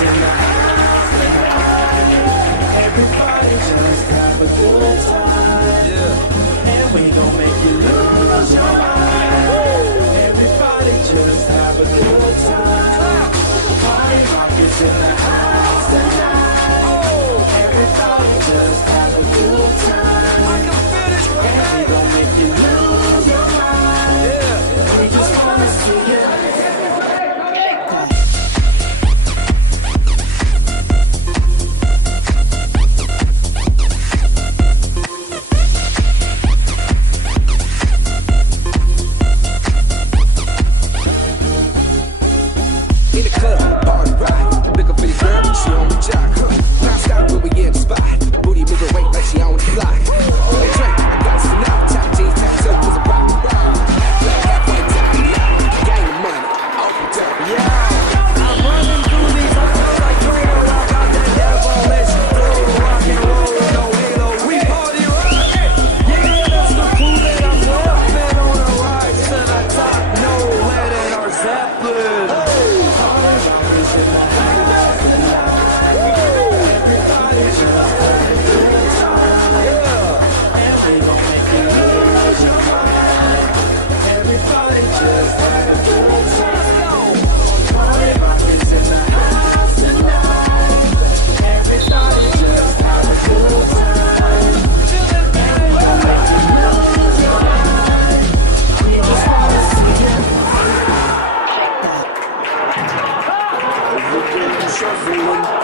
in the house tonight. Everybody just have a good time. Yeah. And we gon' make you lose your mind. Everybody just have a good time. Party rock is in the house tonight. Everybody just have a good time. And we gon' make you lose your mind. Yeah. We just wanna see you. In the club, party rock. Look up for your girl, she on the jock. Now stop when we in the spot. Booty moving weight like she on the block. Hey, Drake, I got some now. Top jeans, top silk, was a rock. Black halfway top, gang of money, off the top. Yeah, I'm running through these halls like Trina. I got that devilish flow, rock and roll, no halo. We party rock. Yeah, that's the crew that I'm repping on the right to the top. No lead in our Zeppelin. Shuffling.